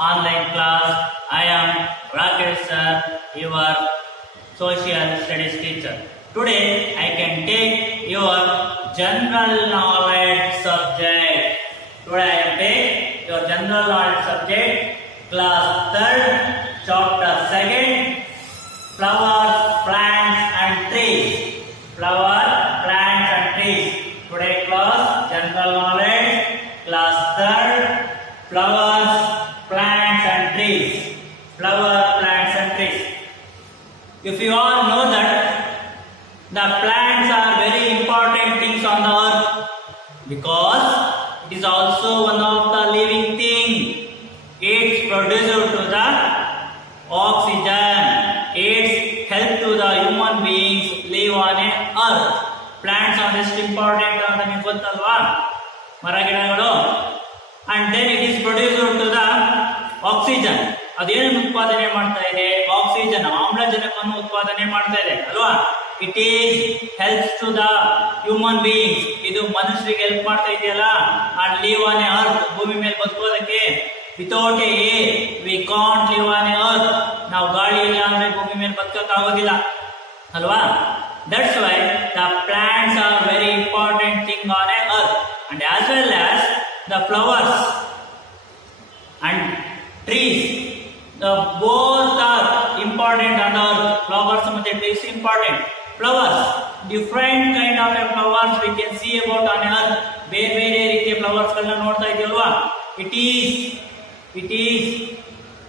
online class. I am Rakesh sir, your social studies teacher. Today I can take your general knowledge subject. Today I am take your general knowledge subject, class 3rd, chapter 2nd, flowers, plants and trees. Flower, plants and trees. Today class general knowledge, class 3rd, flowers, plants and trees. Flower, plants and trees. If you all know that the plants are very important things on the earth because it is also one of the living thing. It's producer to the oxygen. It's help to the human beings live on a earth. Plants are just important ಅಂತ ನಿಮಗೆ ಗೊತ್ತಲ್ವಾ, ಮರ ಗಿಡಗಳು. And then it is producer to the oxygen. ಅದೇನು ಉತ್ಪಾದನೆ ಮಾಡ್ತಾ ಇದೆ? Oxygen, ಆಮ್ಲಜನಕವನ್ನು ಉತ್ಪಾದನೆ ಮಾಡ್ತಾ ಇದೆ ಅಲ್ವಾ. It is helps to the human beings. ಇದು ಮನುಷ್ಯರಿಗೆ ಹೆಲ್ಪ್ ಮಾಡ್ತಾ ಇದೆಯಲ್ಲ. And live on a earth, ಭೂಮಿ ಮೇಲೆ ಬದುಕೋದಕ್ಕೆ. Without a air we can't live on a earth. ನಾವು ಗಾಳಿ ಇಲ್ಲ ಅಂದ್ರೆ ಭೂಮಿ ಮೇಲೆ ಬದುಕಕ್ಕೆ ಆಗೋದಿಲ್ಲ ಅಲ್ವಾ. That's why the plants are very important thing on a earth, and as well as the flowers and trees. The both are important on earth. Flowers and trees important. Flowers, different kind of flowers we can see about on earth. ಬೇರೆ ಬೇರೆ ರೀತಿಯ flowers ಗಳನ್ನ ನೋಡ್ತಾ ಇದೀವಲ್ವಾ. It is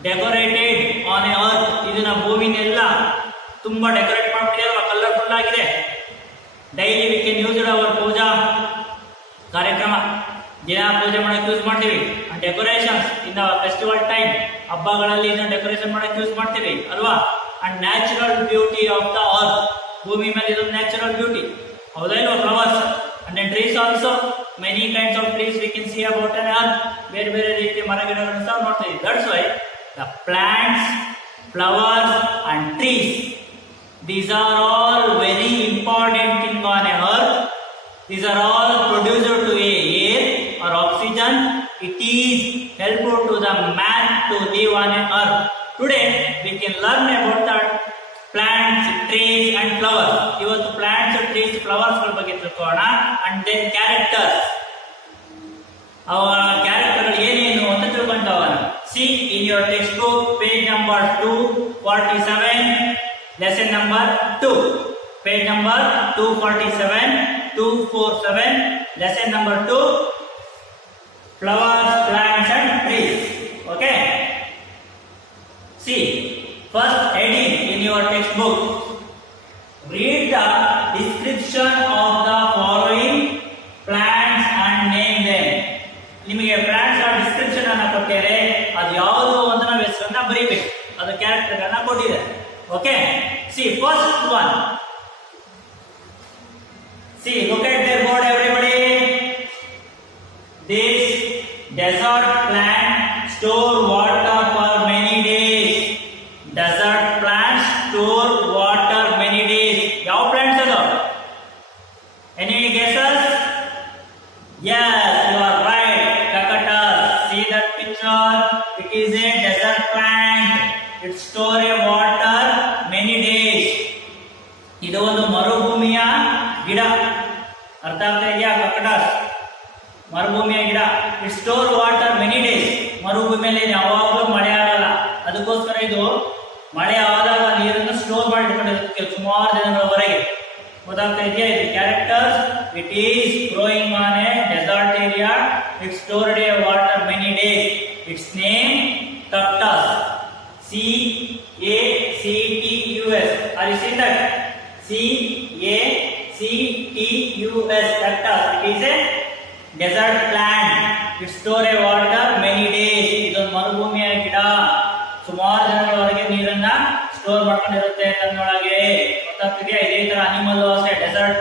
decorated on a earth. ಇದನ್ನ ಭೂಮಿನೆಲ್ಲ ತುಂಬಾ decorate ಮಾಡ್ಬಿಟ್ಟಿದೆ, colourful ಆಗಿದೆ. Daily we can use it our puja ಕಾರ್ಯಕ್ರಮ. ದಿನ ಪೂಜೆ ಮಾಡಕ್ಕೆ ಯೂಸ್ ಮಾಡ್ತೀವಿ. Decorations in the festival time, ಹಬ್ಬಗಳಲ್ಲಿ ಇದನ್ನ ಡೆಕೋರೇಷನ್ ಮಾಡಕ್ಕೆ ಯೂಸ್ ಮಾಡ್ತೀವಿ ಅಲ್ವಾ. And natural beauty of the earth, ಭೂಮಿ ಮೇಲೆ ಇದೊಂದು ನ್ಯಾಚುರಲ್ ಬ್ಯೂಟಿ ಹೌದಾ ಇಲ್ವಾ. Flowers and trees also, many kinds of trees we can see about on earth. ಬೇರೆ ಬೇರೆ ರೀತಿಯ ಮರ ಗಿಡಗಳನ್ನು ಸಹ ನೋಡ್ತೀವಿ. That's why the plants, flowers and trees, these are all very important thing on a earth. These are all producer to a air or oxygen. It is helpful to the man to live on a earth. Today we can learn about the plants, trees and flowers. ಇವತ್ತು plants, trees, flowers ಗಳ ಬಗ್ಗೆ ತಿಳ್ಕೊಳ್ಳೋಣ. And then characters, ಅವರ ಕ್ಯಾರೆಕ್ಟರ್ಗಳು ಏನೇನು ಅಂತ ತಿಳ್ಕೊಂಡವನ. See in your textbook page number 247, lesson number 2, page number 247, 247, lesson number 2, flowers, plants and trees. Okay, see first heading in your textbook, read the description of the following plants and name them. ನಿಮಗೆ plants description ಅನ್ನ ಕೊಟ್ಟಿದ್ದಾರೆ, ಅದು ಯಾವುದು ಅಂತ ನಾವು ಹೆಸರನ್ನ ಬರೀಬೇಕು. ಅದು ಕ್ಯಾರೆಕ್ಟರ್ ಗಳನ್ನ ಕೊಟ್ಟಿದೆ. Okay, see first one. See look at there board everybody. This desert plant store water for many days. Desert plant store water many days. ಯಾವ ಪ್ಲಾಂಟ್ಸ್ ಅದು? Any guesses? Yes, you are right. Cactus. See that picture? It is a desert plant. It store a water many days. ಇದು ಒಂದು ಮರುಭೂಮಿಯ ಗಿಡ. ಅರ್ಥ ಆಗ್ತಾ ಇದೆಯಾ? ಕಕಟಸ್ ಮರುಭೂಮಿಯ ಗಿಡ. It store water many days. ಮರುಭೂಮಿಯಲ್ಲಿ ಯಾವಾಗಲೂ ಮಳೆ ಆಗಲ್ಲ, ಅದಕ್ಕೋಸ್ಕರ ಇದು ಮಳೆ ಆದಾಗ ನೀರನ್ನು ಸ್ಟೋರ್ ಮಾಡಿ ಇಟ್ಕೊಂಡಿರುತ್ತೆ ಸುಮಾರು ದಿನಗಳವರೆಗೆ. ಗೊತ್ತಾಗ್ತಾ ಇದೆಯಾ? ಇದು characters. It is growing on a desert area. It stored a water many days. Its name cactus. C-A-C-T-U-S. Are you seeing that? C-A-C-T-U-S. Cactus. It is a desert plant. It store a water many days. ಇದೊಂದು ಮರುಭೂಮಿಯ ಗಿಡ. ಸುಮಾರು ದಿನಗಳವರೆಗೆ ನೀರನ್ನ store ಮಾಡ್ಕೊಂಡಿರುತ್ತೆ ತನ್ನೊಳಗೆ. ಗೊತ್ತಾಗ್ತಿದೆಯಾ? ಇದೇ ತರ animal ಅಷ್ಟೇ. ಡೆಸರ್ಟ್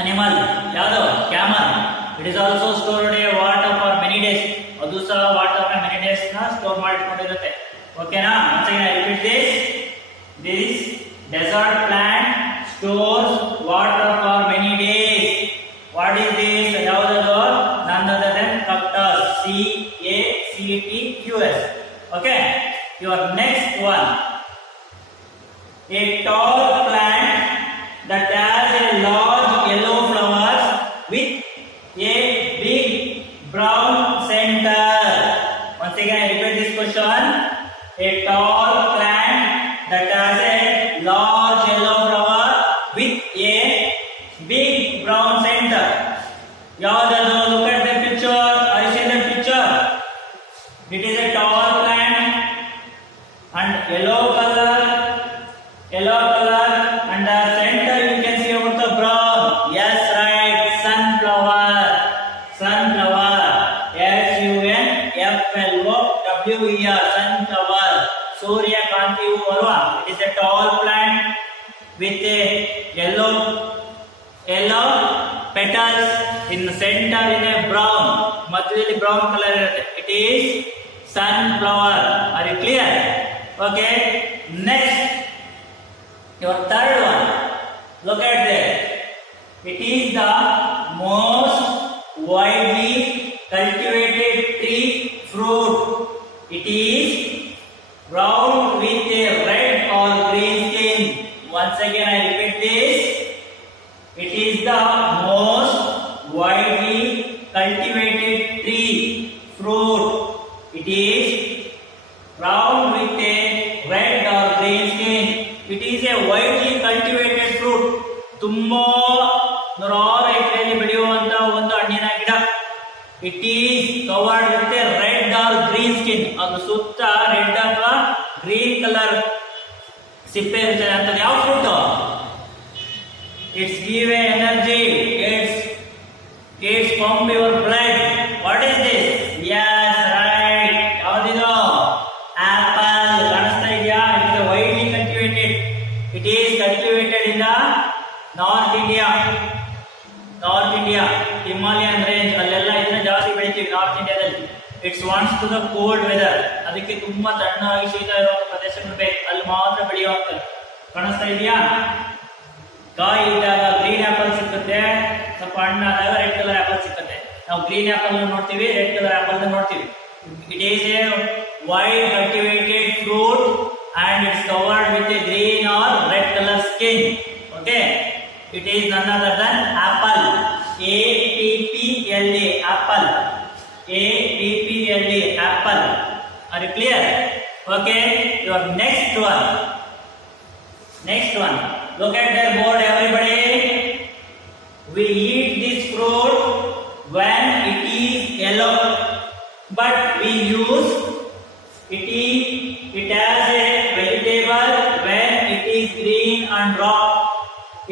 ಅನಿಮಲ್ ಯಾವುದು? Camel. It is also stored a water for many days. ಅದು ಸಹ ವಾಟರ್ ನ ಮೆನಿ ಡೇಸ್ ನ ಸ್ಟೋರ್ ಮಾಡಿಕೊಂಡಿರುತ್ತೆ. ಓಕೆನಾ? once again I repeat this. This desert plant stores water for many days. What is this? ಯಾವುದು? None other than cactus. C A C CTQS. Okay. Your next one. A tall plant that has a large yellow flowers with a big brown center. Once again, I repeat this question. A tall plant that has a large yellow flower with a big brown center. Yaudadu, look at the picture. I see the picture. It is a tall plant and yellow color, and the center you can see about the brown. Yes, right. Sunflower. SUNFLOWER. Sunflower. Suryakanti Varva. It is a tall plant with a yellow petals in the center in a brown. Madhyadalli brown color. It is sunflower. Are you clear? Okay. Next, your third one. Look at that. It is the most widely cultivated tree fruit. It is brown with a red or green skin. Once again, I repeat this. It is the most widely cultivated tree fruit. It is brown with a red or green skin. It is a widely cultivated fruit. ತುಂಬಾ ನೂರಾರು ಎಕರೆಯಲ್ಲಿ ಬೆಳೆಯುವಂತ ಒಂದು ಹಣ್ಣಿನ ಗಿಡ. It is covered with a red or green skin. ಅದು ಸುತ್ತ red ಅಥವಾ green colour ಸಿಪ್ಪೆ ಇರುತ್ತೆ. ಅಂತ ಯಾವ fruit? It's give energy. It's pump your blood. What is this? Yes, right. ಯಾವ್ದಿದು? Apple. ಕಾಣಿಸ್ತಾ ಇದೆಯಾ? It is widely cultivated. It is cultivated in the North India, Himalayan range. ಅಲ್ಲೆಲ್ಲ ಇದನ್ನ ಜಾಸ್ತಿ ಬೆಳಿತೀವಿ ನಾರ್ತ್ ಇಂಡಿಯಾದಲ್ಲಿ. Its wants to the cold weather. ಅದಕ್ಕೆ ತುಂಬಾ ತಣ್ಣಾಗಿ ಶೀತ ಇರುವ ಪ್ರದೇಶಗಳು ಬೇಕು. ಅಲ್ಲಿ ಮಾತ್ರ ಬೆಳೆಯುವಂಥದ್ದು. ಕಾಣಿಸ್ತಾ ಇದೆಯಾ? ಕಾಯಿ ಇದ್ದಾಗ ಗ್ರೀನ್ ಆಪಲ್ ಸಿಕ್ಕುತ್ತೆ, ಸ್ವಲ್ಪ ಹಣ್ಣಾದಾಗ ರೆಡ್ ಕಲರ್ ಆಪಲ್ ಸಿಕ್ಕುತ್ತೆ. ನಾವು ಗ್ರೀನ್ ಆಪಲ್ ನೋಡ್ತೀವಿ, ರೆಡ್ ಕಲರ್ ಆಪಲ್ ನೋಡ್ತೀವಿ. It is A wide cultivated fruit and it's covered with a green or red color skin. Okay, it is none other than apple. APPLA, apple. APPLA, apple. Are you clear? Okay, your next one. Look at the board, everybody. We eat this fruit when it is yellow, but we use it as a vegetable when it is green and raw.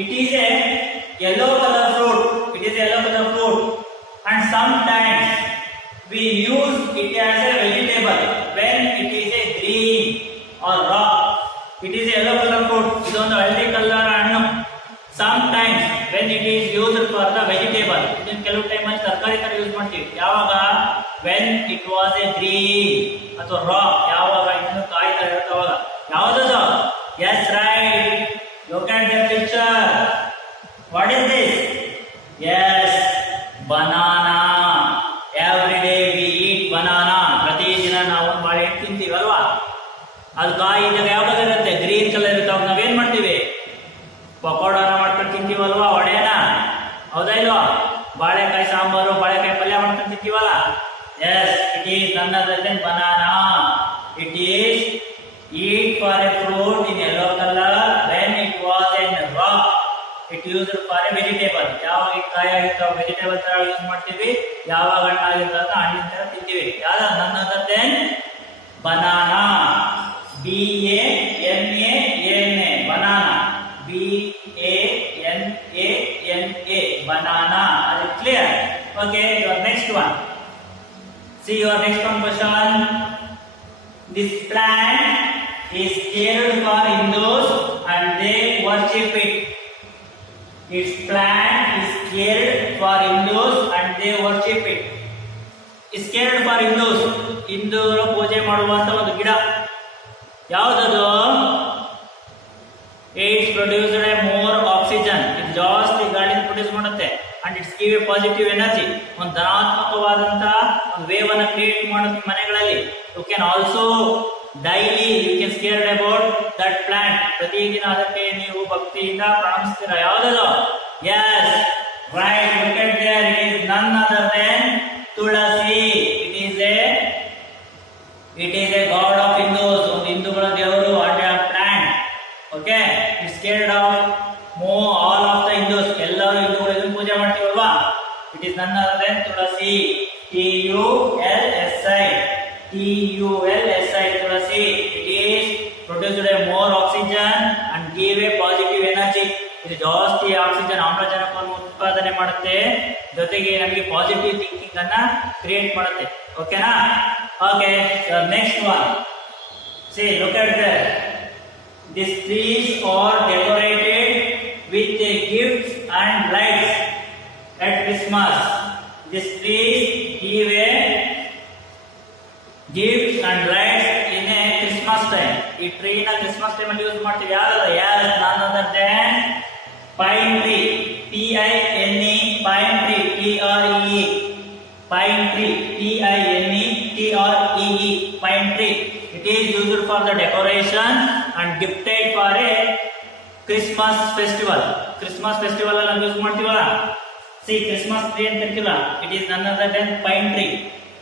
It is a yellow color fruit. And sometimes we use it as a vegetable when it is a green or raw. It is a yellow color fruit. It is on the hल्दी color ಹಣ್ಣು. Sometimes when it is used for the vegetable, ಇದನ್ನು ಕೆಲವು time ಅಲ್ಲಿ ತರಕಾರಿ ತರ use ಮಾಡ್ತೀವಿ. ಯಾವಾಗ? when it was a green ಅಥವಾ raw. ಯಾವಾಗ ಇನ್ನು ಕಾಯಿ ತರ ಇರುತ್ತೆ ಅವಾಗ. ಯಾವುದು? Yes, right. Look at the picture. What is this? Yes, banana. Every day we eat banana. ಪ್ರತಿದಿನ ನಾವು ಒಂದು ಬಾಳೆಹಣ್ಣು ತಿಂತೀವಿ ಅಲ್ವಾ? ಅದು ಕಾಯಿ ಇದ್ದಾಗ ಯಾವ ಕಲರ್ ಇರುತ್ತೆ? ಗ್ರೀನ್ ಕಲರ್ ಇರುತ್ತೆ. ಅವಾಗ ನಾವೇನ್ ಮಾಡ್ತೀವಿ? ಪಕೋಡಾನ ಮಾಡ್ಕೊಂಡು ತಿಂತೀವಲ್ವಾ? ವಡೆನ. ಹೌದಾ ಇಲ್ವಾ? ಬಾಳೆಕಾಯಿ ಸಾಂಬಾರು, ಬಾಳೆಕಾಯಿ ಪಲ್ಯ ಮಾಡ್ಕೊಂಡು ತಿಂತೀವಲ್ಲ. Yes, it is none other than banana. It is eat for a fruit in yellow color when it was in raw. It used for a vegetable. ಯಾವಾಗ ಕಾಯಿ ಆಗಿರ್ತಾವ ವೆಜಿಟೇಬಲ್ ತರ ಯೂಸ್ ಮಾಡ್ತೀವಿ, ಯಾವಾಗ ಹಣ್ಣಾಗಿರ್ತಾವ ಹಣ್ಣಿನ ತರ ತಿಂತೀವಿ. ಯಾವ್ದು? none other than banana. BANANA, banana. BANANA, banana. Are you clear? Okay, your next one. See your next one question. This plant is cared for Hindus and they worship it. Its plant is cared for Hindus and they worship it. Is cared for Hindus. ಹಿಂದೂರು ಪೂಜೆ ಮಾಡುವಂತ ಒಂದು ಗಿಡ. ಯಾವುದದು? It's produced more oxygen. ಇದು ಜಾಸ್ತಿ ಗಾಳಿನ produce ಮಾಡುತ್ತೆ. And it's give a positive energy, ಒಂದು ಧನಾತ್ಮಕವಾದಂತಹ ಒಂದು ವೇವ್ ಅನ್ನು ಕ್ರಿಯೇಟ್ ಮಾಡೋದು ನಿಮ್ಮ ಮನೆಗಳಲ್ಲಿ. You can also daily you can scared about that plant, ಪ್ರತಿದಿನ ಅದಕ್ಕೆ ನೀವು ಭಕ್ತಿಯಿಂದ ಪ್ರಾರಂಭಿಸ್ತೀರಾ. ಯಾವುದದು? Yes, right, look at there, it is none other than tulsi. It is a god of Hindus, ಒಂದು ಹಿಂದೂಗಳ ದೇವರು, and a plant. Okay, it's scared of all of the Hindus, ಎಲ್ಲರೂ ಹಿಂದೂಗಳು ಇದನ್ನು ಪೂಜೆ ಮಾಡ್ತೀವಲ್ವಾ. It is none other than Tulasi, TULSI, Tulasi. It is produced a more oxygen and give a positive energy. ಇದು ಜಾಸ್ತಿ oxygen, ಆಮ್ಲಜನಕವನ್ನು ಉತ್ಪಾದನೆ ಮಾಡುತ್ತೆ, ಜೊತೆಗೆ ನಮಗೆ ಪಾಸಿಟಿವ್ ಥಿಂಕಿಂಗ್ ಅನ್ನ ಕ್ರಿಯೇಟ್ ಮಾಡುತ್ತೆ. ಓಕೆನಾ? Okay, so next one. See, look at that. These trees are decorated with the gifts and lights at Christmas. These trees give a gifts and lights in a Christmas time. ಈ tree ನ Christmas time ಅಲ್ಲಿ use ಮಾಡ್ತೀವಿ. ಯಾವ್ದು? Yes, none other than pine tree. PINE, pine tree, TREE. Pine tree, PINE, pine tree. It is used for the decoration and gifted for a Christmas festival. Christmas festival alla use ಮಾಡ್ತೀವಲ್ಲ. See, Christmas tree ಅಂತ ಇರ್ತಿಲ್ಲ. It is none other than pine tree.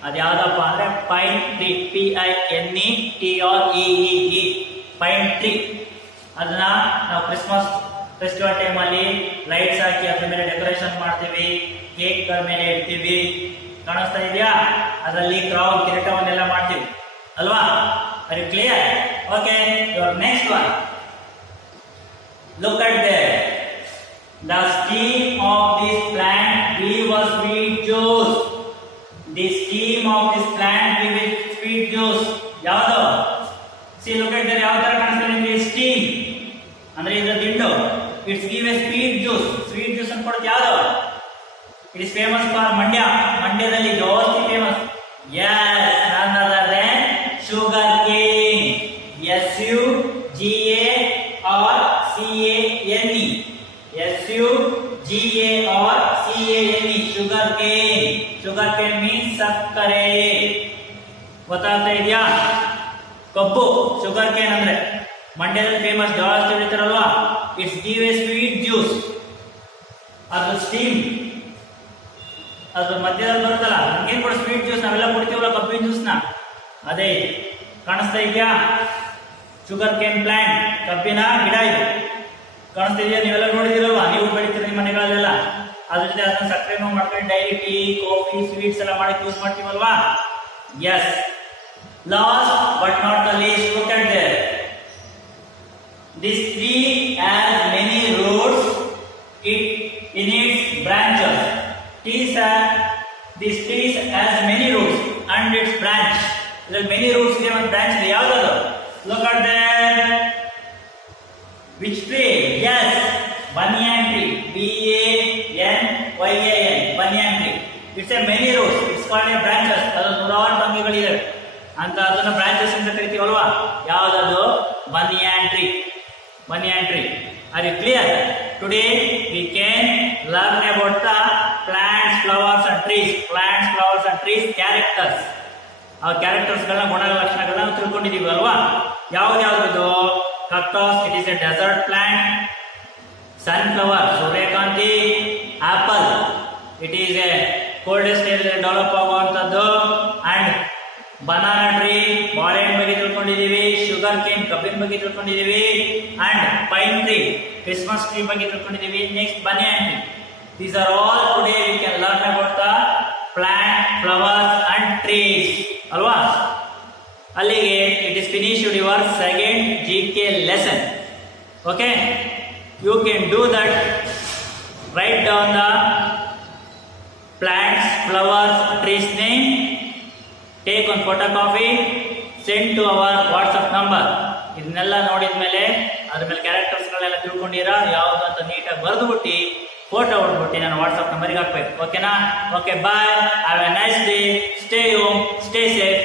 ಅದು ಯಾವ್ದಪ್ಪ ಅಂದ್ರೆ pine tree, PINE, pine tree. ಅದನ್ನ ನಾವು Christmas festival time ಅಲ್ಲಿ lights ಹಾಕಿ ಅದ್ರ ಮೇಲೆ ಡೆಕೋರೇಷನ್ ಮಾಡ್ತೀವಿ, ಕೇಕ್ ಗಳ ಮೇಲೆ ಇಡ್ತೀವಿ. ಕಾಣಿಸ್ತಾ ಇದೆಯಾ? ಅದರಲ್ಲಿ ಕ್ರೌನ್, ಕಿರೀಟವನ್ನೆಲ್ಲ ಮಾಡ್ತೀವಿ ಅಲ್ವಾ? Are you clear? Okay, your next one. Look at there. The stem of this plant give us sweet juice. The stem of this plant give us sweet juice. ಯಾವುದು? See, look at there. ಯಾವ ತರ ಕಾಣಿಸ್ತಾ ನಿಮಗೆ? Steam ಅಂದ್ರೆ ಇದರ ದಿಂಡು. It's give a sweet juice. Sweet juice ಅಂತ ಕೊಡುತ್ತೆ. ಯಾವುದು? It is famous for Mandya. ಮಂಡ್ಯದಲ್ಲಿ ಜಾಸ್ತಿ famous. Yes, none other than sugar cane. SUGARCANE. SUGARCANE, sugar cane. Sugar cane means ಸಕ್ಕರೆ. ಗೊತ್ತಾಗ್ತಾ ಇದೆಯಾ? ಕಬ್ಬು, ಶುಗರ್ ಕೇನ್ ಅಂದ್ರೆ ಮಂಡ್ಯದಲ್ಲಿ ಫೇಮಸ್, ಜಾಸ್ತಿ ಬೆಳಿತಾರಲ್ವಾ. It's give a sweet juice. ಅದು ಸ್ಟೀಮ್, ಅದು ಮಧ್ಯದಲ್ಲಿ ಬರುತ್ತಲ್ಲ, ನಮ್ಗೇನ್ ಕೂಡ ಸ್ವೀಟ್ ಜ್ಯೂಸ್ ನಾವೆಲ್ಲ ಕುಡಿತೀವಲ್ಲ, ಕಬ್ಬಿನ ಜ್ಯೂಸ್ನ, ಅದೇ. ಕಾಣಿಸ್ತಾ ಇದೆಯಾ? ಶುಗರ್ ಕೇನ್ ಪ್ಲಾಂಟ್, ಕಬ್ಬಿನ ಗಿಡ ಇದು. ಕಾಣಿಸ್ತಾ ಇದೆಯಾ? ನೀವೆಲ್ಲ ನೋಡಿದಿರಲ್ವಾ, ನೀವು ಬೆಳಿತೀರ ನಿಮ್ಮ ಮನೆಗಳಲ್ಲೆಲ್ಲ. ಅದ್ರ ಜೊತೆ ಅದನ್ನ ಸಕ್ಕರೆನೂ ಮಾಡ್ಕೊಂಡು ಡೈಲಿ ಟೀ, ಕಾಫಿ, ಸ್ವೀಟ್ಸ್ ಎಲ್ಲ ಮಾಡಕ್ಕೆ ಯೂಸ್ ಮಾಡ್ತೀವಲ್ವಾ. Yes. Last but not the least, look at there. This tree has many roots in its branches. This tree has many roots and its branch. There are many roots in one branch. Yavadu? Look at there. Which tree? Yes, banyan tree. BANYAN, banyan tree. It's a many roots. It's called a branches. ಅದು ನೂರಾರು ಟೊಂಗೆಗಳಿದೆ ಅಂತ ಅದನ್ನ branches ಅಂತ ಕರಿತೀವಲ್ವಾ. ಯಾವ್ದದು? Banyan tree. Banyan tree. Are you clear? Today we can learn about the plants, flowers and trees. Plants, flowers and trees characters. ಆ characters ಗಳನ್ನ, ಗುಣ ಲಕ್ಷಣಗಳನ್ನ ತಿಳ್ಕೊಂಡಿದೀವಿ ಅಲ್ವಾ. ಯಾವ್ದು? Cactus, it is a desert plant. Sunflower, ಸೂರ್ಯಕಾಂತಿ. Apple, it is a coldest area develop ಆಗುವಂತದ್ದು. And banana tree, ಬಾಳೆಹಣ್ಣು ಬಗ್ಗೆ ತಿಳ್ಕೊಂಡಿದೀವಿ. ಶುಗರ್ ಕೇನ್, ಕಬ್ಬಿನ ಬಗ್ಗೆ ತಿಳ್ಕೊಂಡಿದೀವಿ. And pine tree, Christmas tree ಬಗ್ಗೆ ತಿಳ್ಕೊಂಡಿದೀವಿ. Next baniyan tree. These are all today we can learn about the plant, flowers and trees ಅಲ್ವಾ. ಅಲ್ಲಿಗೆ it is finished your second GK lesson. Okay, you can do that. Write down the plants, flowers, trees name. Take one photocopy, send to our WhatsApp number. ಇದನ್ನೆಲ್ಲ ನೋಡಿದ್ಮೇಲೆ ಅದ್ರ ಮೇಲೆ ಕ್ಯಾರೆಕ್ಟರ್ಸ್ಗಳೆಲ್ಲ ತಿಳ್ಕೊಂಡಿರಾ ಯಾವ್ದು ಅಂತ ನೀಟಾಗಿ ಬರೆದು ಬಿಟ್ಟು ಫೋಟೋ ಹೊಡ್ಬಿಟ್ಟು ನಾನು ವಾಟ್ಸ್ಆಪ್ ನಂಬರ್ಗೆ ಹಾಕ್ಬೇಕು. ಓಕೆನಾ? Okay, bye. Have a nice day. Stay home, stay safe.